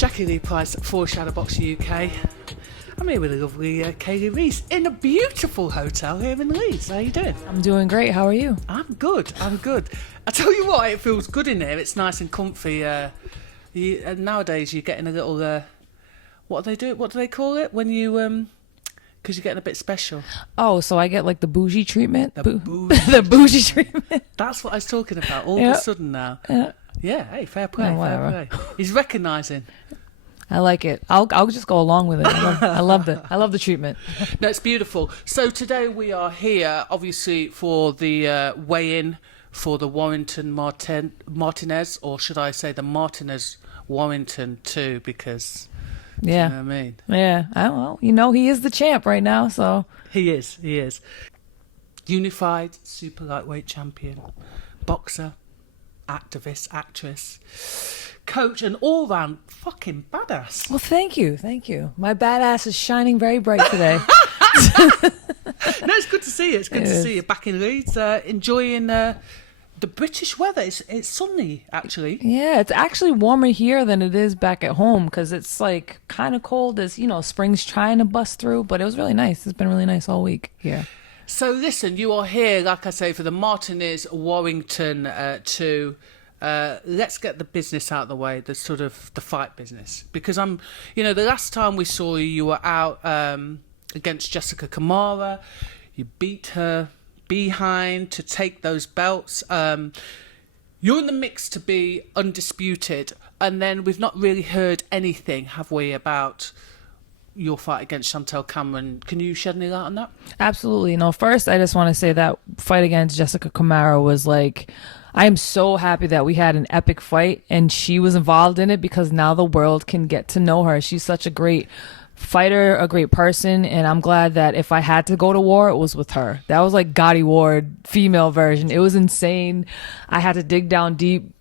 Jacqui-Lee Pryce for Shadowboxruk UK. I'm here with the lovely Kali Reis in a beautiful hotel here in Leeds. How you doing? I'm doing great. How are you? I'm good. I tell you what, it feels good in here. It's nice and comfy. Nowadays you're getting a little... what do they do? What do they call it when you... Because you're getting a bit special. Oh, so I get like the bougie treatment? The bougie treatment. That's what I was talking about all of a sudden now. Yeah, hey, fair play, fair play. He's recognising. I like it. I'll just go along with it. I love the treatment. No, it's beautiful. So today we are here, obviously, for the weigh-in for the Warrington Martinez, or should I say the Martinez Warrington too, because... Yeah. Do you know what I mean? Yeah. Well, he is the champ right now, so... He is. Unified super lightweight champion, boxer, activist, actress, coach, and all-round fucking badass. Well, thank you. My badass is shining very bright today. No, it's good to see you. It's good to see you back in Leeds, enjoying the British weather. It's sunny, actually. Yeah, it's actually warmer here than it is back at home because it's like kind of cold as, spring's trying to bust through, but it was really nice. It's been really nice all week here. So listen, you are here, like I say, for the Martinez Warrington 2. Let's get the business out of the way, the sort of the fight business. Because the last time we saw you, you were out against Jessica Cameron. You beat her behind to take those belts. You're in the mix to be undisputed, and then we've not really heard anything, have we, about your fight against Chantelle Cameron. Can you shed any light on that? Absolutely. First I just want to say that fight against Jessica Cameron was like, I am so happy that we had an epic fight and she was involved in it, because now the world can get to know her. She's such a great fighter, a great person, and I'm glad that if I had to go to war, it was with her. That was like Gotti Ward female version. It was insane. I had to dig down deep,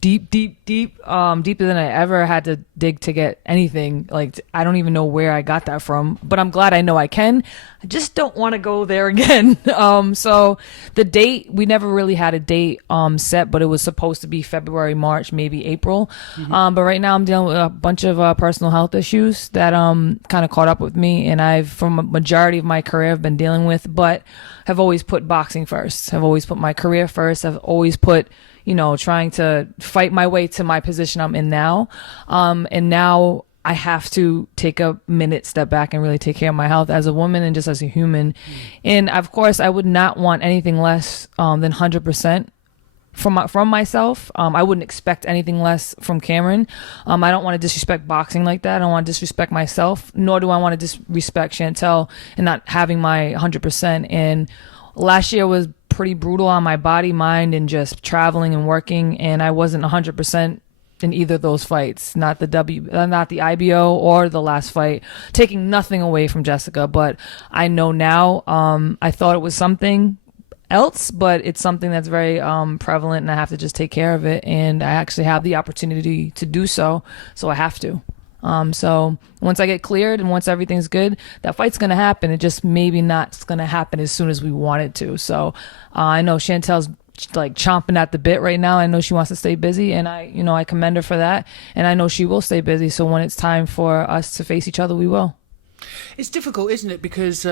deeper than I ever had to dig to get anything. Like, I don't even know where I got that from, but I'm glad I know I can. I just don't want to go there again. So the date, we never really had a date set, but it was supposed to be February, March, maybe April. But right now I'm dealing with a bunch of personal health issues that kind of caught up with me, and I've, from a majority of my career, I've been dealing with, but have always put boxing first. I've always put my career first. I've always put trying to fight my way to my position I'm in now. And now I have to take a minute, step back, and really take care of my health as a woman and just as a human. And of course, I would not want anything less than 100% from myself. I wouldn't expect anything less from Cameron. I don't want to disrespect boxing like that. I don't want to disrespect myself, nor do I want to disrespect Chantelle and not having my 100%. And last year was pretty brutal on my body, mind, and just traveling and working, and I wasn't 100% in either of those fights, not the IBO or the last fight, taking nothing away from Jessica, but I know now. I thought it was something else, but it's something that's very prevalent, and I have to just take care of it, and I actually have the opportunity to do so I have to. So once I get cleared and once everything's good, that fight's going to happen. It just maybe not going to happen as soon as we want it to. So I know Chantelle's like chomping at the bit right now. I know she wants to stay busy, and I commend her for that. And I know she will stay busy. So when it's time for us to face each other, we will. It's difficult, isn't it? Because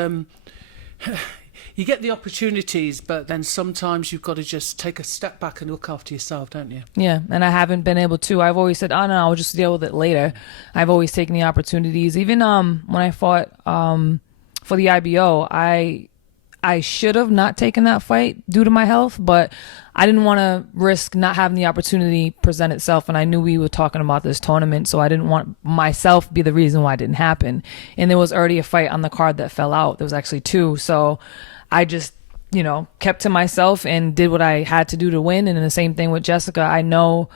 you get the opportunities, but then sometimes you've got to just take a step back and look after yourself, don't you? Yeah, and I haven't been able to. I've always said, oh, no, I'll just deal with it later. I've always taken the opportunities. Even when I fought for the IBO, I should have not taken that fight due to my health, but I didn't want to risk not having the opportunity present itself, and I knew we were talking about this tournament, so I didn't want myself be the reason why it didn't happen. And there was already a fight on the card that fell out. There was actually two, so I just, kept to myself and did what I had to do to win. And then the same thing with Jessica. I know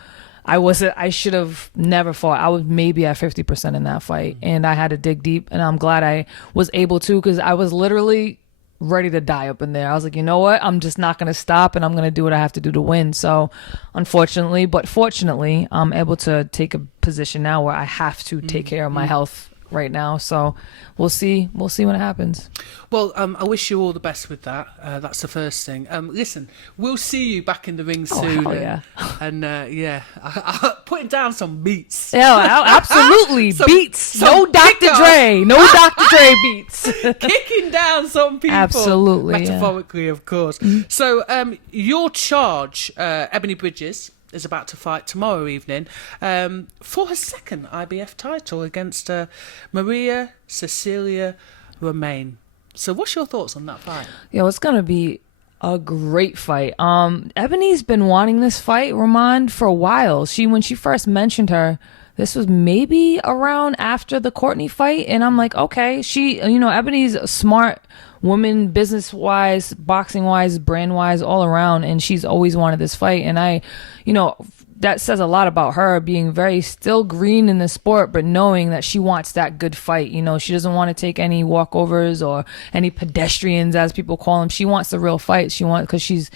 I should have never fought. I was maybe at 50% in that fight, and I had to dig deep, and I'm glad I was able to, because I was literally ready to die up in there. I was like, you know what? I'm just not going to stop, and I'm going to do what I have to do to win. So unfortunately, but fortunately, I'm able to take a position now where I have to take care of my health right now. So we'll see when it happens. Well, I wish you all the best with that. That's the first thing. Listen, we'll see you back in the ring soon. Hell yeah. And putting down some beats. Yeah, absolutely. Beats. No Dr. Dre. No Dr. Dre beats. Kicking down some people. Absolutely. Metaphorically, of course. Mm-hmm. So your charge, Ebony Bridges, is about to fight tomorrow evening for her second IBF title against Maria Cecilia Romain. So what's your thoughts on that fight? Yeah, it's going to be a great fight. Ebony's been wanting this fight, Roman, for a while. When she first mentioned her, this was maybe around after the Courtney fight. And I'm like, okay, Ebony's a smart woman, business-wise, boxing-wise, brand-wise, all around. And she's always wanted this fight. And that says a lot about her being very still green in the sport, but knowing that she wants that good fight. She doesn't want to take any walkovers or any pedestrians, as people call them. She wants the real fight. Because she's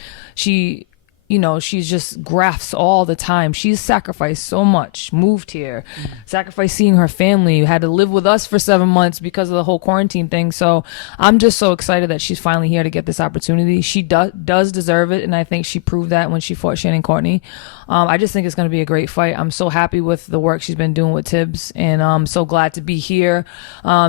just grafts all the time. She's sacrificed so much, moved here, sacrificed seeing her family, had to live with us for 7 months because of the whole quarantine thing. So I'm just so excited that she's finally here to get this opportunity. She does deserve it, and I think she proved that when she fought Shannon Courtney. I just think it's going to be a great fight. I'm so happy with the work she's been doing with Tibbs, and I'm so glad to be here.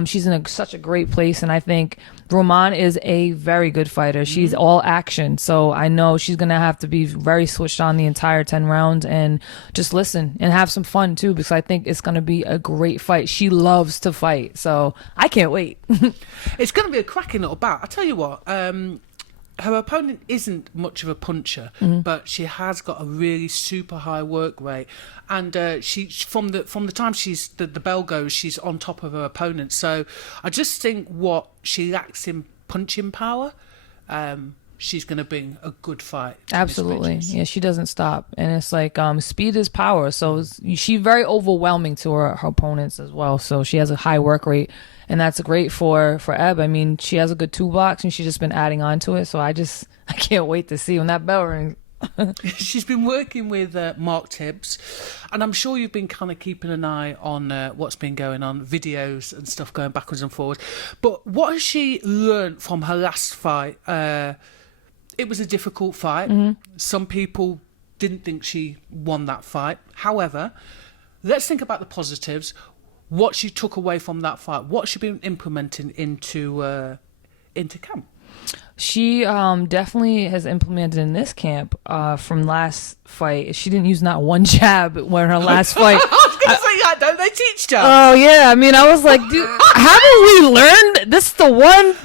She's in such a great place, and I think Roman is a very good fighter. She's all action, so I know she's going to have to be very switched on the entire 10 rounds and just listen and have some fun too, because I think it's going to be a great fight. She loves to fight, so I can't wait. It's going to be a cracking little bout. I tell you what, her opponent isn't much of a puncher, but she has got a really super high work rate, and she from the time the bell goes, she's on top of her opponent. So I just think what she lacks in punching power, she's going to bring a good fight. Absolutely, yeah, she doesn't stop, and it's like speed is power. So she's very overwhelming to her opponents as well. So she has a high work rate. And that's great for Eb. I mean, she has a good toolbox, and she's just been adding on to it. So I can't wait to see when that bell rings. She's been working with Mark Tibbs, and I'm sure you've been kind of keeping an eye on what's been going on, videos and stuff going backwards and forwards. But what has she learned from her last fight? It was a difficult fight. Some people didn't think she won that fight. However, let's think about the positives. What she took away from that fight, what she's been implementing into camp. She definitely has implemented in this camp from last fight. She didn't use not one jab when her last fight. I was going to say that, don't they teach jabs? Oh, yeah. I mean, I was like, dude, haven't we learned? This is the one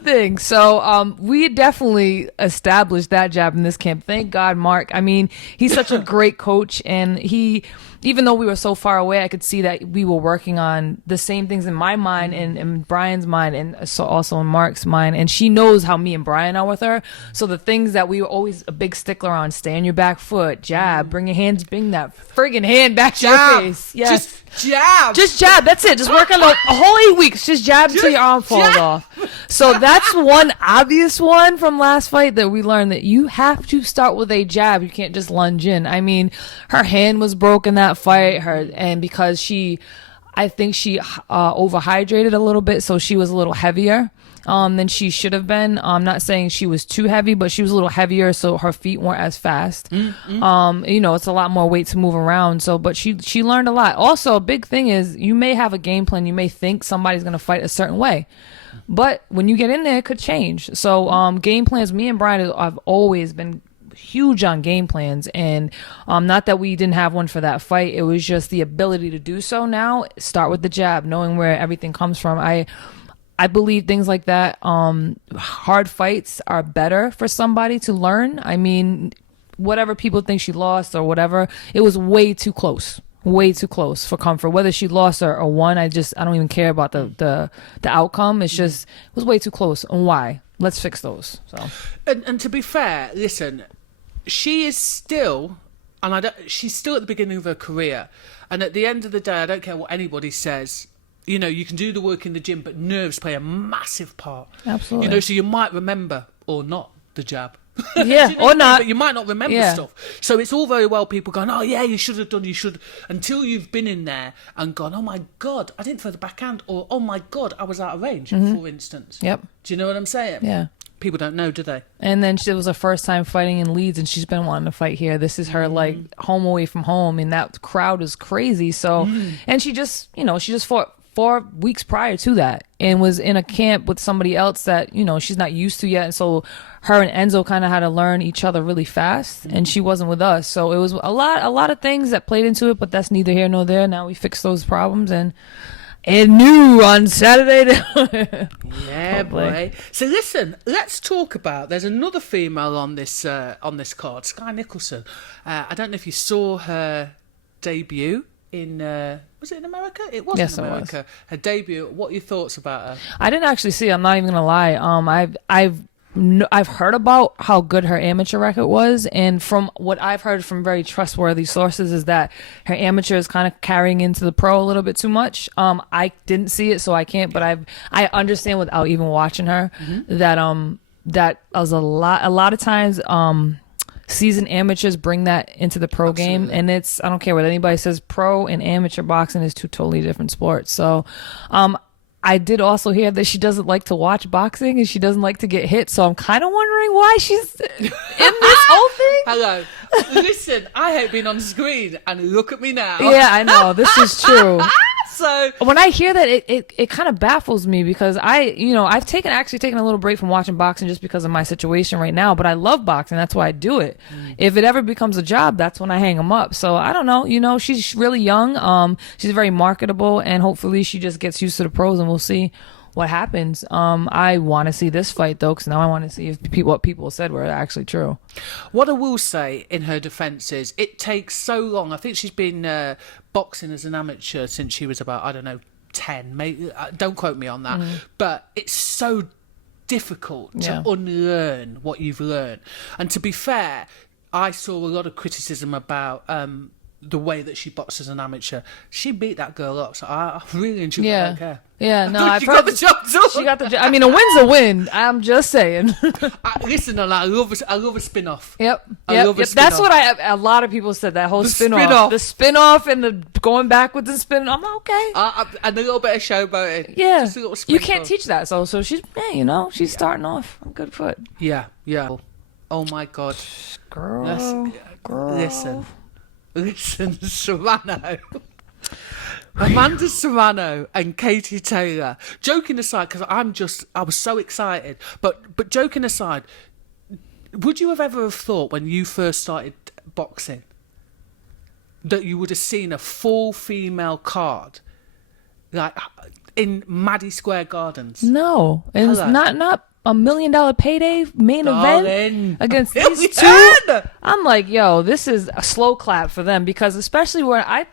thing. So we definitely established that jab in this camp. Thank God, Mark. I mean, he's such a great coach, and even though we were so far away, I could see that we were working on the same things in my mind and in Brian's mind, and so also in Mark's mind. And she knows how me and Brian are with her. So the things that we were always a big stickler on: stay on your back foot, jab, bring your hands, bring that friggin' hand back to your face. Yes. Just jab. That's it. Just work on a whole 8 weeks. Just jab until your arm falls off. So that's one obvious one from last fight that we learned, that you have to start with a jab. You can't just lunge in. I mean, her hand was broken that fight, and because I think she overhydrated a little bit, so she was a little heavier than she should have been. I'm not saying she was too heavy, but she was a little heavier, so her feet weren't as fast. It's a lot more weight to move around. So, but she learned a lot. Also, a big thing is, you may have a game plan. You may think somebody's going to fight a certain way, but when you get in there, it could change. So, game plans. Me and Brian have always been huge on game plans, and not that we didn't have one for that fight. It was just the ability to do so. Now, start with the jab, knowing where everything comes from. I believe things like that. Hard fights are better for somebody to learn. I mean, whatever people think she lost or whatever, it was way too close for comfort. Whether she lost or won, I don't even care about the outcome. It's just, it was way too close. And why? Let's fix those. So, and to be fair, listen, she is still, she's still at the beginning of her career. And at the end of the day, I don't care what anybody says. You can do the work in the gym, but nerves play a massive part. Absolutely. So you might remember or not the jab. Yeah, You know or what I mean? not. But you might not remember Yeah. stuff. So it's all very well people going, oh yeah, you should have done, you should, until you've been in there and gone, oh my God, I didn't throw the backhand, or oh my God, I was out of range, for instance. Yep. Do you know what I'm saying? Yeah. People don't know, do they? And then it was her first time fighting in Leeds, and she's been wanting to fight here. This is her like home away from home, and that crowd is crazy. So, and she just fought 4 weeks prior to that, and was in a camp with somebody else that she's not used to yet. And so, her and Enzo kind of had to learn each other really fast, and she wasn't with us. So it was a lot of things that played into it, but that's neither here nor there. Now we fixed those problems, and new on Saturday. Yeah, boy. So listen, let's talk about. There's another female on this card, Skye Nicholson. I don't know if you saw her debut in. Was it in America? It was Yes, in it America. was. Her debut. What are your thoughts about her? I didn't actually see. I'm not even gonna lie. I've heard about how good her amateur record was, and from what I've heard from very trustworthy sources is that her amateur is kind of carrying into the pro a little bit too much. I didn't see it, so I can't. But I understand without even watching her that was a lot of times seasoned amateurs bring that into the pro game, and I don't care what anybody says. Pro and amateur boxing is two totally different sports. So, I did also hear that she doesn't like to watch boxing and she doesn't like to get hit. So I'm kind of wondering why she's in this whole thing. Hello. Listen, I hate being on screen, and look at me now. Yeah, I know. This is true. So when I hear that, it kind of baffles me, because I've taken a little break from watching boxing just because of my situation right now. But I love boxing. That's why I do it. If it ever becomes a job, that's when I hang them up. So I don't know. She's really young. She's very marketable, and hopefully she just gets used to the pros, and we'll see what happens. I want to see this fight though, because now I want to see if what people said were actually true. what I will say in her defence is it takes so long. I think she's been boxing as an amateur since she was about, I don't know, 10. Maybe, don't quote me on that. But it's so difficult to unlearn what you've learned. And to be fair, I saw a lot of criticism about the way that she boxed as an amateur. She beat that girl up, so I really enjoyed it. I don't care. Yeah, no, I've She heard got the job done. she got the job. I mean, a win's a win. I'm just saying. Listen, I love a spin-off. Yep. I love a That's spin-off. what a lot of people said, that whole The spin-off. spin-off. The spin-off and the going back with the spin. I'm okay. And a little bit of showboating. Yeah. Just a little You sprinkle. can't teach that. So she's, she's starting off on good foot. Yeah. Oh my God. Girl. Listen, Serrano. Amanda Serrano and Katie Taylor. Joking aside, because I was so excited. But joking aside, would you have ever thought when you first started boxing that you would have seen a full female card like in Maddie Square Gardens? No. And it's Hello. not $1 million payday main Darling. event against $1 these million! two. I'm like, yo, this is a slow clap for them, because especially where I'm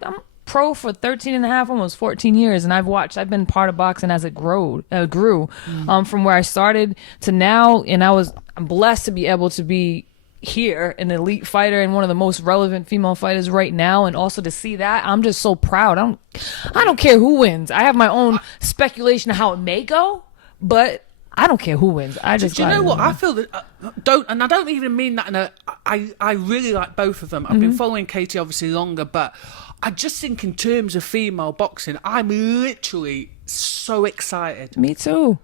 pro for 13 and a half, almost 14 years, and I've been part of boxing as it grew from where I started to now, and I'm blessed to be able to be here, an elite fighter and one of the most relevant female fighters right now, and also to see that, I'm just so proud. I don't care who wins. I have my own speculation of how it may go, but I don't care who wins. I just. Do you know what? I feel that I don't even mean that. I really like both of them. I've been following Katie obviously longer, but I just think in terms of female boxing, I'm literally so excited. Me too,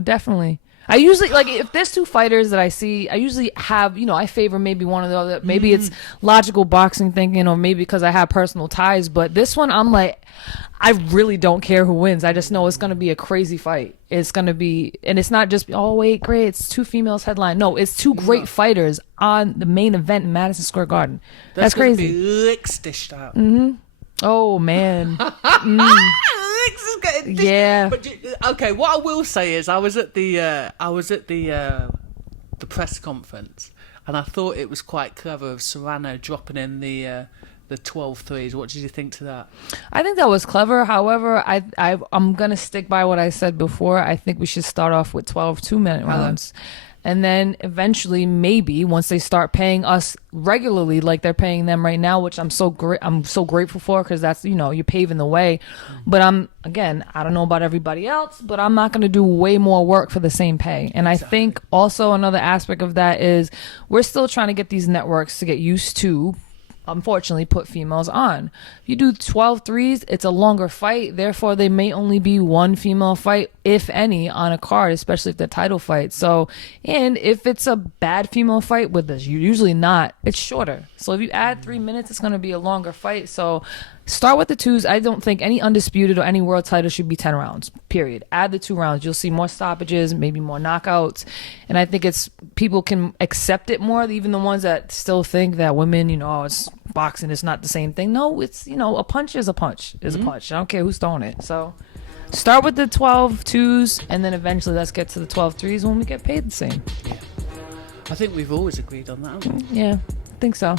definitely. I usually, like, if there's two fighters that I see, I usually have, I favor maybe one or the other. Maybe it's logical boxing thinking, or maybe because I have personal ties. But this one, I'm like, I really don't care who wins. I just know it's going to be a crazy fight. It's going to be, and it's not just, oh, wait, great, it's two females headline. No, it's two great fighters on the main event in Madison Square Garden. That's crazy. Be licks dished out. Oh, man. Licks is getting dished. Yeah. But okay, what I will say is I was at the press conference, and I thought it was quite clever of Serrano dropping in the 12 threes. What did you think to that? I think that was clever. However, I'm going to stick by what I said before. I think we should start off with 12 2-minute rounds. And then eventually, maybe once they start paying us regularly, like they're paying them right now, which I'm so grateful for, because that's, you're paving the way. But I don't know about everybody else, but I'm not going to do way more work for the same pay. And I think also another aspect of that is we're still trying to get these networks to get used to, unfortunately, put females on. If you do 12 threes, it's a longer fight. Therefore, they may only be one female fight, if any, on a card, especially if they're title fights. So, and if it's a bad female fight with this, you're usually not, it's shorter. So if you add 3 minutes, it's going to be a longer fight. So start with the twos. I don't think any undisputed or any world title should be 10 rounds, period. Add the 2 rounds. You'll see more stoppages, maybe more knockouts. And I think people can accept it more, even the ones that still think that women, it's boxing, it's not the same thing. No, it's, a punch is a punch, is a punch. I don't care who's throwing it. So start with the 12 twos, and then eventually let's get to the 12 threes when we get paid the same. I think we've always agreed on that, haven't we? Yeah, I think so.